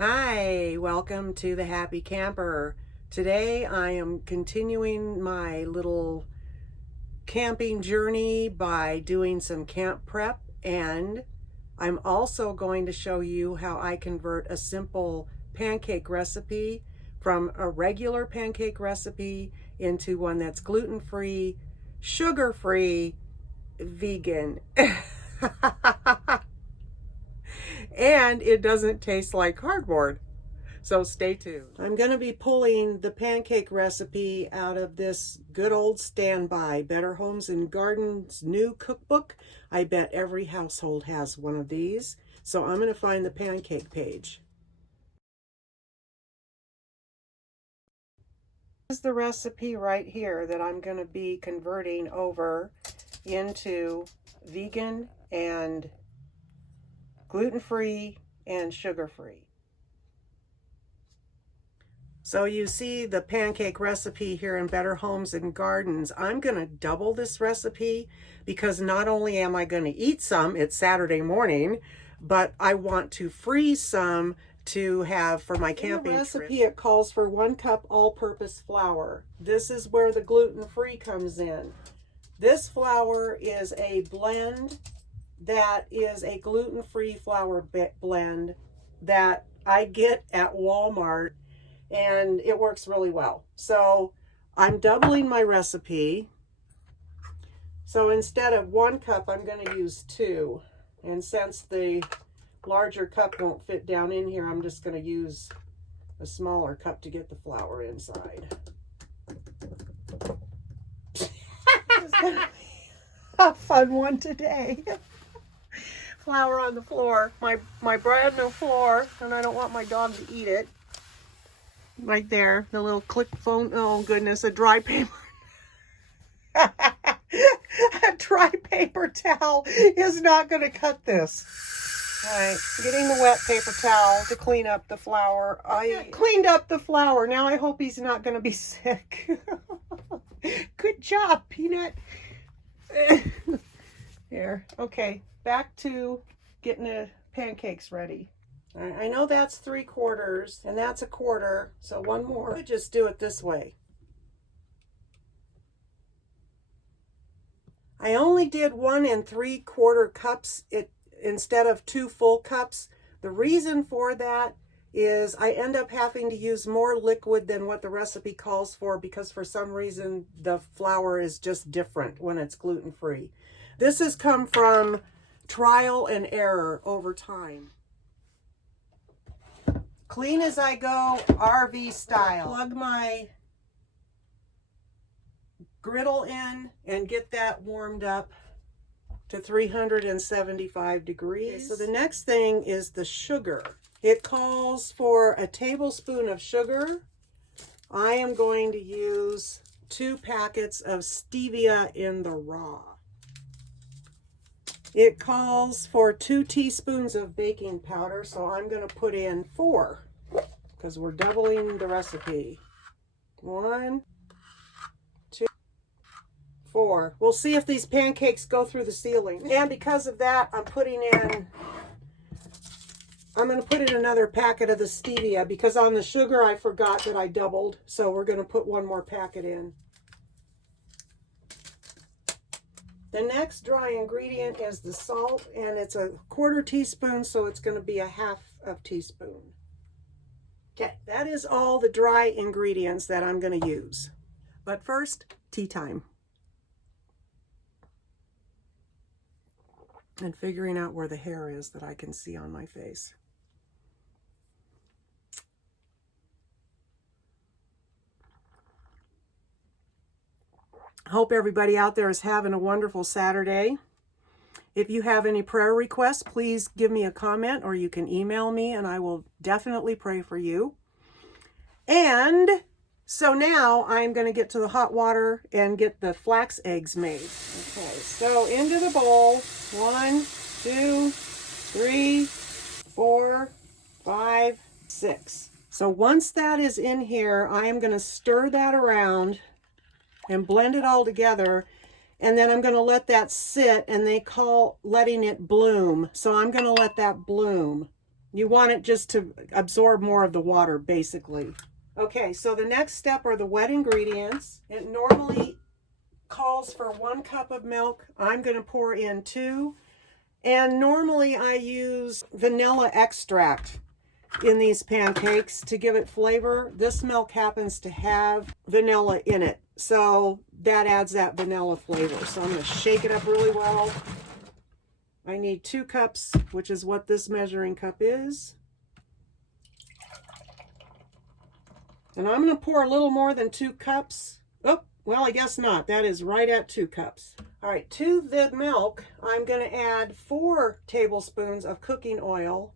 Hi, welcome to the Happy Camper. Today I am continuing my little camping journey by doing some camp prep, and I'm also going to show you how I convert a simple pancake recipe from a regular pancake recipe into one that's gluten-free, sugar-free, vegan. And it doesn't taste like cardboard. So stay tuned. I'm going to be pulling the pancake recipe out of this good old standby, Better Homes and Gardens new cookbook. I bet every household has one of these. So I'm going to find the pancake page. This is the recipe right here that I'm going to be converting over into vegan and gluten-free and sugar-free. So you see the pancake recipe here in Better Homes and Gardens. I'm going to double this recipe because not only am I going to eat some, it's Saturday morning, but I want to freeze some to have for my camping recipe. It calls for 1 cup all-purpose flour. This is where the gluten-free comes in. This flour is a blend that is a gluten-free flour blend that I get at Walmart, and it works really well. So I'm doubling my recipe. So instead of 1 cup, I'm going to use 2. And since the larger cup won't fit down in here, I'm just going to use a smaller cup to get the flour inside. This is going to be a fun one today. Flour on the floor, my brand new floor, and I don't want my dog to eat it. Right there, the little click phone. Oh goodness, a dry paper. A dry paper towel is not going to cut this. All right, getting the wet paper towel to clean up the flour. I cleaned up the flour. Now I hope he's not going to be sick. Good job, Peanut. There. Okay, back to getting the pancakes ready. I know that's 3/4 and that's 1/4, so 1 more. I could just do it this way. I only did 1 3/4 cups instead of 2 full cups. The reason for that is I end up having to use more liquid than what the recipe calls for because for some reason the flour is just different when it's gluten-free. This has come from trial and error over time. Clean as I go, RV style. Plug my griddle in and get that warmed up to 375 degrees. Okay, so the next thing is the sugar. It calls for a tablespoon of sugar. I am going to use 2 packets of stevia in the raw. It calls for 2 teaspoons of baking powder, so I'm going to put in 4 because we're doubling the recipe. 1, 2, 4. We'll see if these pancakes go through the ceiling. And because of that, I'm going to put in another packet of the stevia because on the sugar I forgot that I doubled, so we're going to put 1 more packet in. The next dry ingredient is the salt, and it's a 1/4 teaspoon, so it's going to be a 1/2 teaspoon. Okay, that is all the dry ingredients that I'm going to use. But first, tea time. And figuring out where the hair is that I can see on my face. Hope everybody out there is having a wonderful Saturday. If you have any prayer requests, please give me a comment or you can email me and I will definitely pray for you. And so now I'm going to get to the hot water and get the flax eggs made. Okay, so into the bowl. 1, 2, 3, 4, 5, 6. So once that is in here, I am going to stir that around and blend it all together, and then I'm going to let that sit, and they call letting it bloom. So I'm going to let that bloom. You want it just to absorb more of the water, basically. Okay, so the next step are the wet ingredients. It normally calls for 1 cup of milk. I'm going to pour in 2. And normally I use vanilla extract in these pancakes to give it flavor. This milk happens to have vanilla in it, so that adds that vanilla flavor. So I'm going to shake it up really well. I need 2 cups, which is what this measuring cup is. And I'm going to pour a little more than 2 cups. Oh, well, I guess not. That is right at 2 cups. All right, to the milk, I'm going to add 4 tablespoons of cooking oil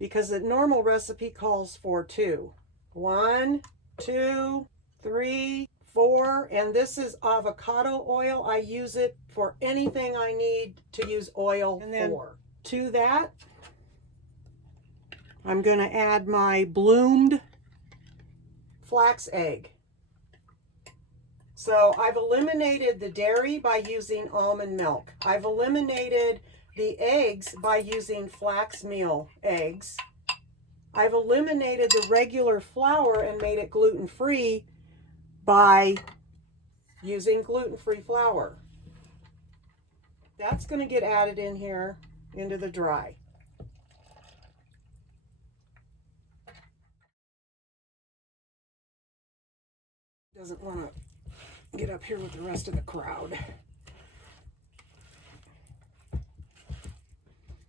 because the normal recipe calls for 2. 1, 2, 3, 4, and this is avocado oil. I use it for anything I need to use oil for. To that, I'm going to add my bloomed flax egg. So I've eliminated the dairy by using almond milk. I've eliminated the eggs by using flax meal eggs. I've eliminated the regular flour and made it gluten-free by using gluten-free flour. That's going to get added in here into the dry. Doesn't want to get up here with the rest of the crowd.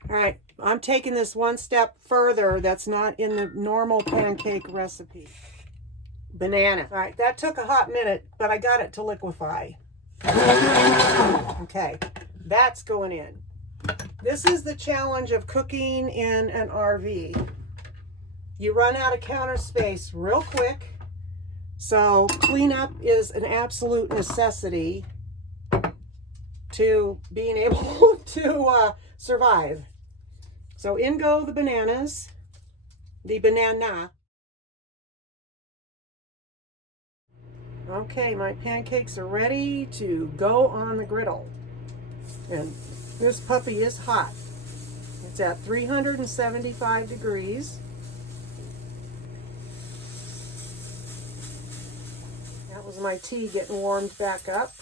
All right, I'm taking this one step further that's not in the normal pancake recipe. Banana. All right, that took a hot minute, but I got it to liquefy. Okay, that's going in. This is the challenge of cooking in an RV. You run out of counter space real quick, so cleanup is an absolute necessity to being able to survive. So in go the bananas, the banana. Okay, my pancakes are ready to go on the griddle. And this puppy is hot. It's at 375 degrees. That was my tea getting warmed back up.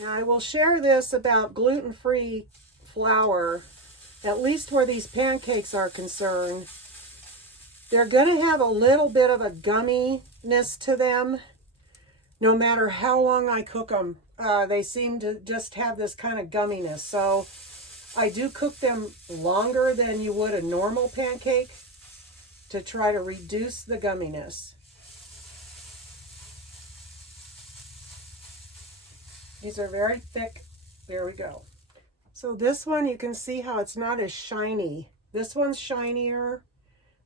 Now I will share this about gluten-free flour. At least where these pancakes are concerned, they're going to have a little bit of a gumminess to them. No matter how long I cook them, they seem to just have this kind of gumminess. So I do cook them longer than you would a normal pancake to try to reduce the gumminess. These are very thick. There we go. So this one, you can see how it's not as shiny. This one's shinier.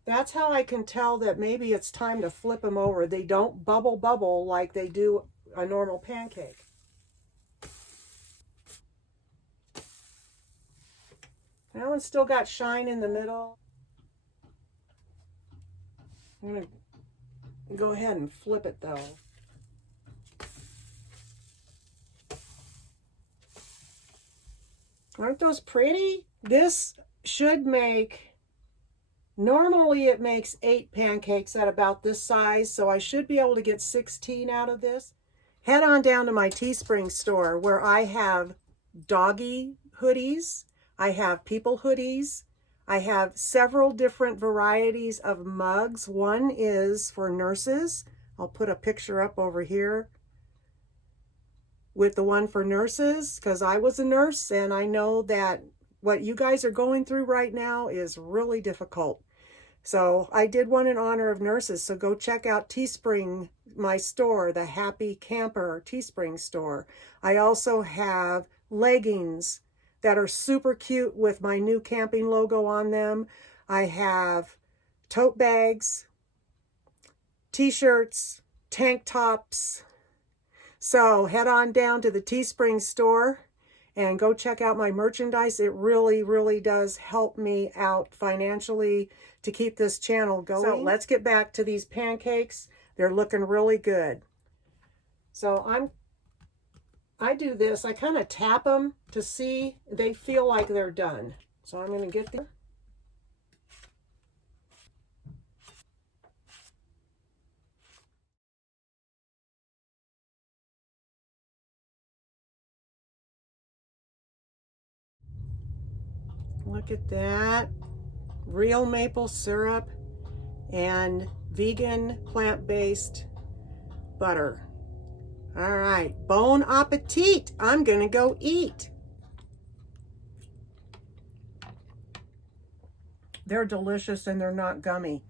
That's how I can tell that maybe it's time to flip them over. They don't bubble like they do a normal pancake. That one's still got shine in the middle. I'm going to go ahead and flip it though. Aren't those pretty? This should make, normally it makes 8 pancakes at about this size, so I should be able to get 16 out of this. Head on down to my Teespring store where I have doggy hoodies, I have people hoodies, I have several different varieties of mugs. One is for nurses. I'll put a picture up over here with the one for nurses, because I was a nurse and I know that what you guys are going through right now is really difficult. So I did one in honor of nurses. So go check out Teespring, my store, the Happy Camper Teespring store. I also have leggings that are super cute with my new camping logo on them. I have tote bags, t-shirts, tank tops. So head on down to the Teespring store and go check out my merchandise. It really, really does help me out financially to keep this channel going. So let's get back to these pancakes. They're looking really good. So I do this. I kind of tap them to see they feel like they're done. So I'm going to get the. Look at that. Real maple syrup and vegan plant-based butter. All right, bon appetit. I'm gonna go eat. They're delicious and they're not gummy.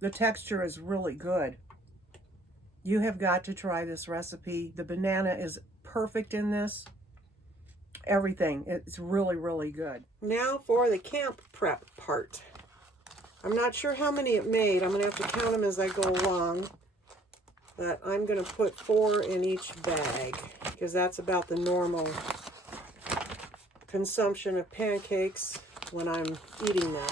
The texture is really good. You have got to try this recipe. The banana is perfect in this. Everything, it's really, really good. Now for the camp prep part. I'm not sure how many it made. I'm gonna have to count them as I go along. But I'm gonna put 4 in each bag because that's about the normal consumption of pancakes when I'm eating them.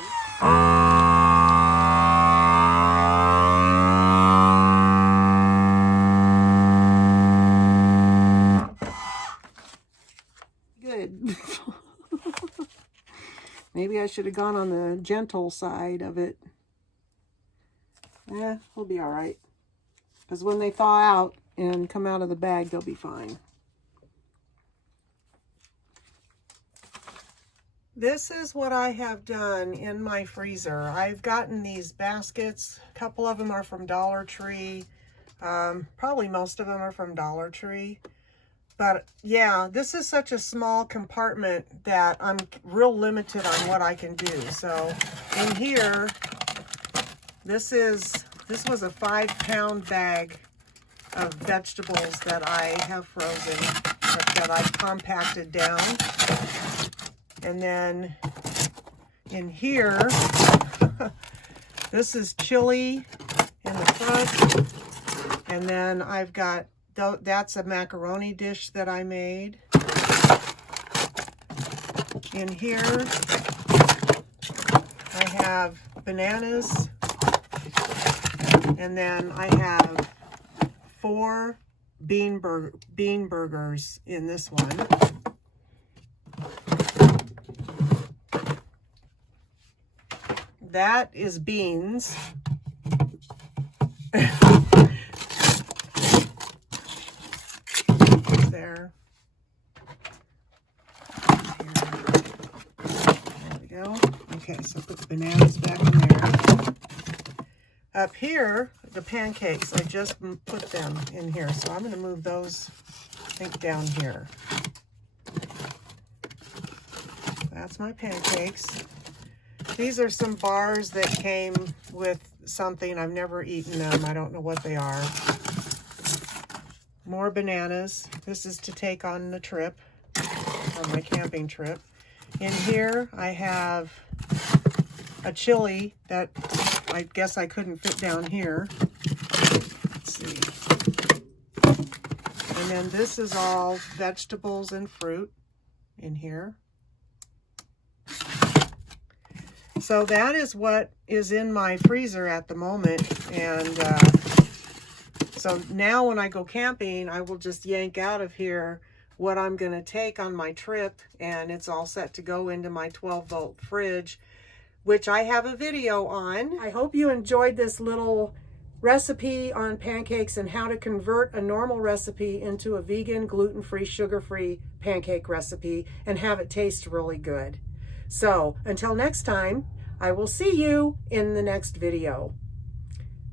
Good. Maybe I should have gone on the gentle side of it. We'll be all right. Because when they thaw out and come out of the bag, they'll be fine. This is what I have done in my freezer. I've gotten these baskets. A couple of them are from Dollar Tree. Probably most of them are from Dollar Tree. But yeah, this is such a small compartment that I'm real limited on what I can do. So in here, this was a 5-pound bag of vegetables that I have frozen, that I've compacted down. And then in here, this is chili in the front. And then I've got, that's a macaroni dish that I made. In here, I have bananas. And then I have 4 bean burgers in this one. That is beans. There. There we go. Okay, so put the bananas back in there. Up here, the pancakes, I just put them in here. So I'm going to move those, I think, down here. That's my pancakes. These are some bars that came with something. I've never eaten them. I don't know what they are. More bananas. This is to take on the trip, on my camping trip. In here, I have a chili that I guess I couldn't fit down here. Let's see. And then this is all vegetables and fruit in here. So that is what is in my freezer at the moment. And so now when I go camping, I will just yank out of here what I'm going to take on my trip. And it's all set to go into my 12-volt fridge, which I have a video on. I hope you enjoyed this little recipe on pancakes and how to convert a normal recipe into a vegan, gluten-free, sugar-free pancake recipe and have it taste really good. So until next time, I will see you in the next video.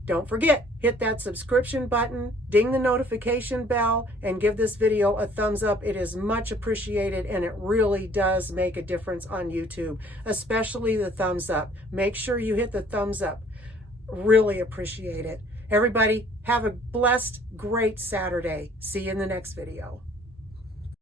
Don't forget, hit that subscription button, ding the notification bell, and give this video a thumbs up. It is much appreciated, and it really does make a difference on YouTube, especially the thumbs up. Make sure you hit the thumbs up. Really appreciate it. Everybody, have a blessed, great Saturday. See you in the next video.